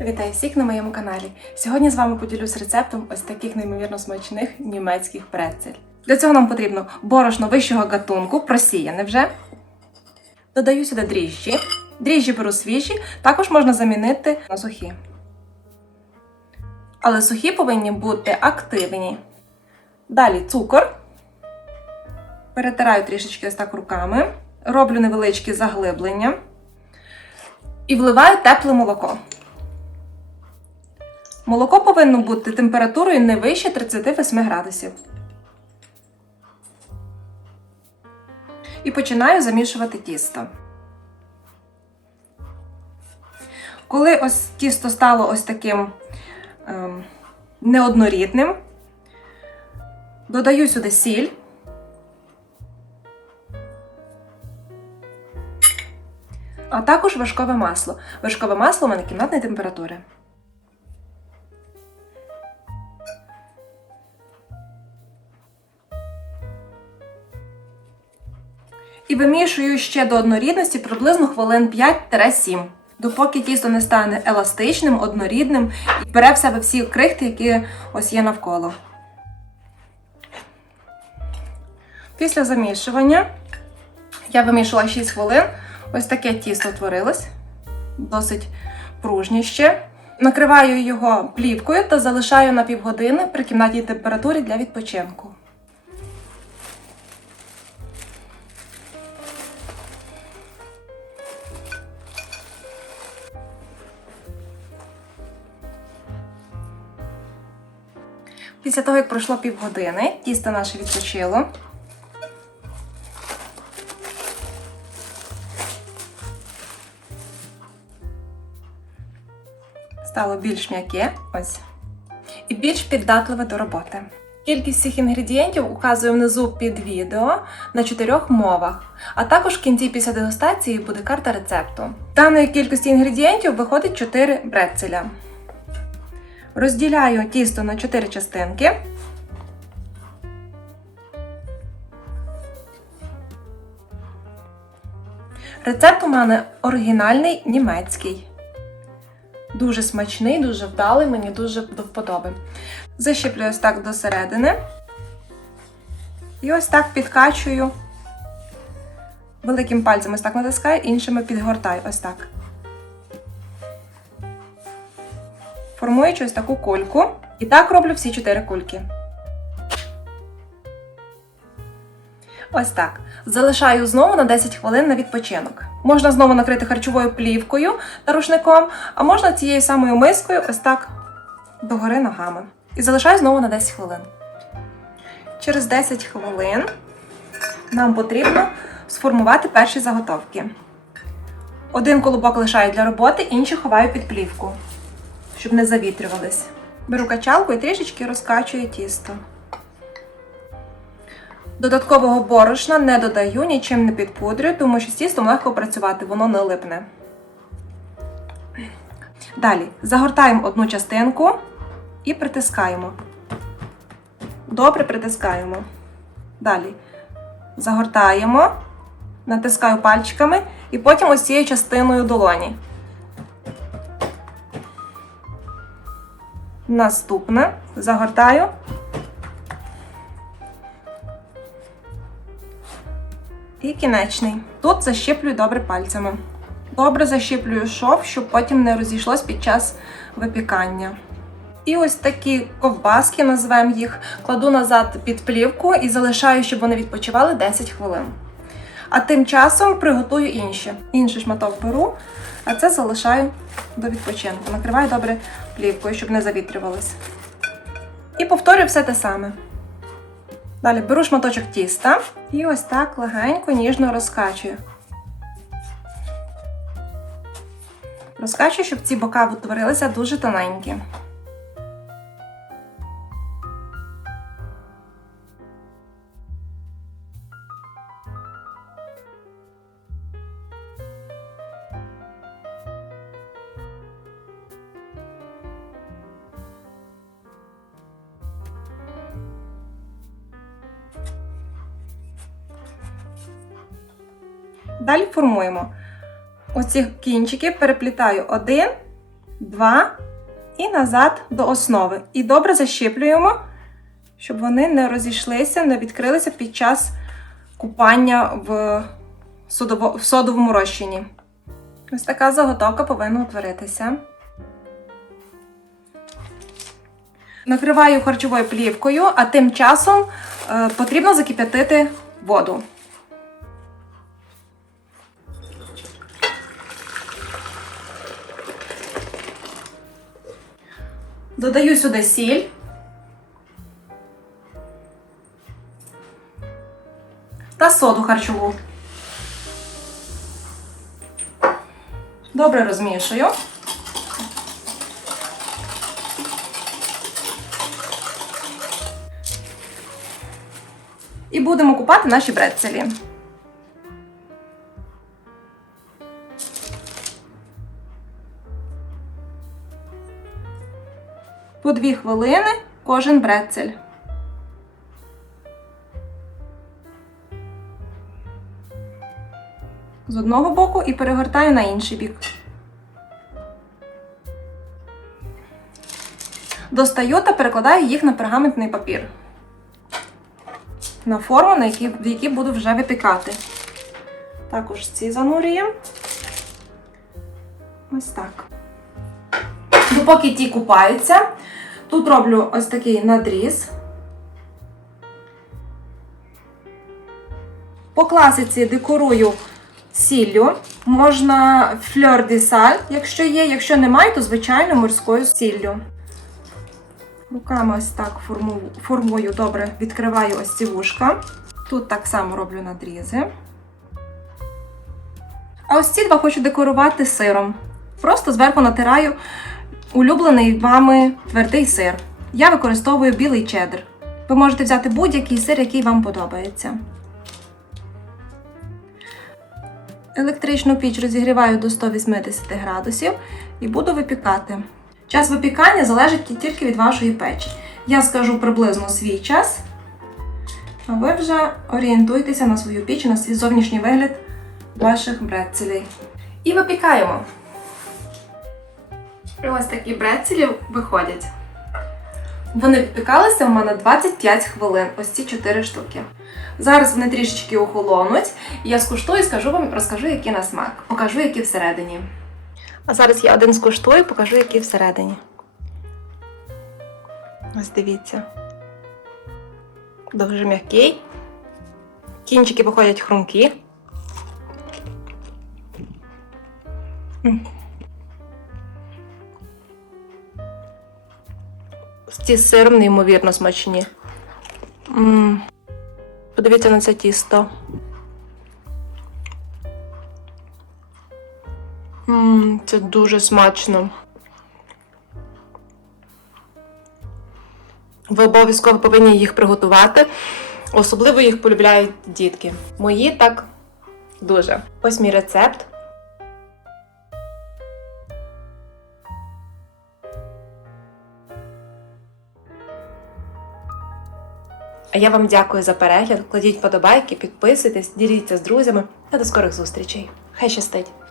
Вітаю всіх на моєму каналі. Сьогодні з вами поділюсь рецептом ось таких неймовірно смачних німецьких прецель. Для цього нам потрібно борошно вищого гатунку, просіяне вже. Додаю сюди дріжджі. Дріжджі беру свіжі, також можна замінити на сухі. Але сухі повинні бути активні. Далі цукор. Перетираю трішечки ось так руками. Роблю невеличкі заглиблення. І вливаю тепле молоко. Молоко повинно бути температурою не вище 38 градусів. І починаю замішувати тісто. Коли ось тісто стало ось таким ем, неоднорідним, додаю сюди сіль. А також вершкове масло. Вершкове масло у мене кімнатної температури. І вимішую ще до однорідності приблизно хвилин 5-7, допоки тісто не стане еластичним, однорідним і бере в себе всі крихти, які ось є навколо. Після замішування я вимішала 6 хвилин. Ось таке тісто утворилось, досить пружніще. Накриваю його плівкою та залишаю на півгодини при кімнатній температурі для відпочинку. Після того, як пройшло півгодини, тісто наше відпочило. Стало більш м'яке, ось. І більш піддатливе до роботи. Кількість всіх інгредієнтів указую внизу під відео на чотирьох мовах, а також в кінці після дегустації буде карта рецепту. Даної кількості інгредієнтів виходить 4 брецеля. Розділяю тісто на 4 частинки. Рецепт у мене оригінальний німецький. Дуже смачний, дуже вдалий, мені дуже до вподоби. Защіплюю ось так до середини. І ось так підкачую. Великим пальцем ось так натискаю, іншими підгортаю ось так. Формуючи ось таку кульку. І так роблю всі чотири кульки. Ось так. Залишаю знову на 10 хвилин на відпочинок. Можна знову накрити харчовою плівкою та рушником, а можна цією самою мискою ось так догори ногами. І залишаю знову на 10 хвилин. Через 10 хвилин нам потрібно сформувати перші заготовки. Один колобок лишаю для роботи, інші ховаю під плівку, щоб не завітрювались. Беру качалку і трішечки розкачую тісто. Додаткового борошна не додаю, нічим не підпудрюю, тому що з тістом легко працювати, воно не липне. Далі загортаємо одну частинку і притискаємо. Добре притискаємо. Далі загортаємо, натискаю пальчиками і потім ось цією частиною долоні. Наступне загортаю. І кінечний. Тут защіплюю добре пальцями. Добре защіплюю шов, щоб потім не розійшлось під час випікання. І ось такі ковбаски, називаємо їх, кладу назад під плівку і залишаю, щоб вони відпочивали 10 хвилин. А тим часом приготую інші. Інший шматок беру, а це залишаю до відпочинку. Накриваю добре плівкою, щоб не завітрювалось. І повторюю все те саме. Далі беру шматочок тіста і ось так легенько, ніжно розкачую. Розкачую, щоб ці бока утворилися дуже тоненькі. Далі формуємо оці кінчики, переплітаю один, два і назад до основи. І добре защіплюємо, щоб вони не розійшлися, не відкрилися під час купання в, судово- в содовому розчині. Ось така заготовка повинна утворитися. Накриваю харчовою плівкою, а тим часом е, потрібно закип'ятити воду. Додаю сюди сіль. Та соду харчову. Добре розмішую. І будемо купати наші брецелі. По дві хвилини кожен брецель. З одного боку і перегортаю на інший бік. Достаю та перекладаю їх на пергаментний папір. На форму, на якій, в якій буду вже випікати. Також ці занурюємо. Ось так. Допоки ті купаються, тут роблю ось такий надріз. По класиці декорую сіллю. Можна фльор де саль, якщо є. Якщо немає, то звичайно морською сіллю. Руками ось так формую, формую добре, відкриваю ось ці вушка. Тут так само роблю надрізи. А ось ці два хочу декорувати сиром. Просто зверху натираю улюблений вами твердий сир. Я використовую білий чеддер. Ви можете взяти будь-який сир, який вам подобається. Електричну піч розігріваю до 180 градусів і буду випікати. Час випікання залежить тільки від вашої печі. Я скажу приблизно свій час, а ви вже орієнтуйтеся на свою піч, на свій зовнішній вигляд ваших брецелей. І випікаємо. І ось такі брецелі виходять. Вони випікалися у мене 25 хвилин, ось ці 4 штуки. Зараз вони трішечки охолонуть, і я скуштую і скажу вам, розкажу, які на смак. Покажу, які всередині. А зараз я один скуштую і покажу, які всередині. Ось дивіться. Дуже м'який. Кінчики виходять хрумкі. Ці сиром неймовірно смачні. М. Подивіться на це тісто. М, це дуже смачно. Ви обов'язково повинні їх приготувати. Особливо їх полюбляють дітки. Мої так дуже. Ось мій рецепт. А я вам дякую за перегляд. Кладіть подобайки, підписуйтесь, діліться з друзями та до скорих зустрічей. Хай щастить!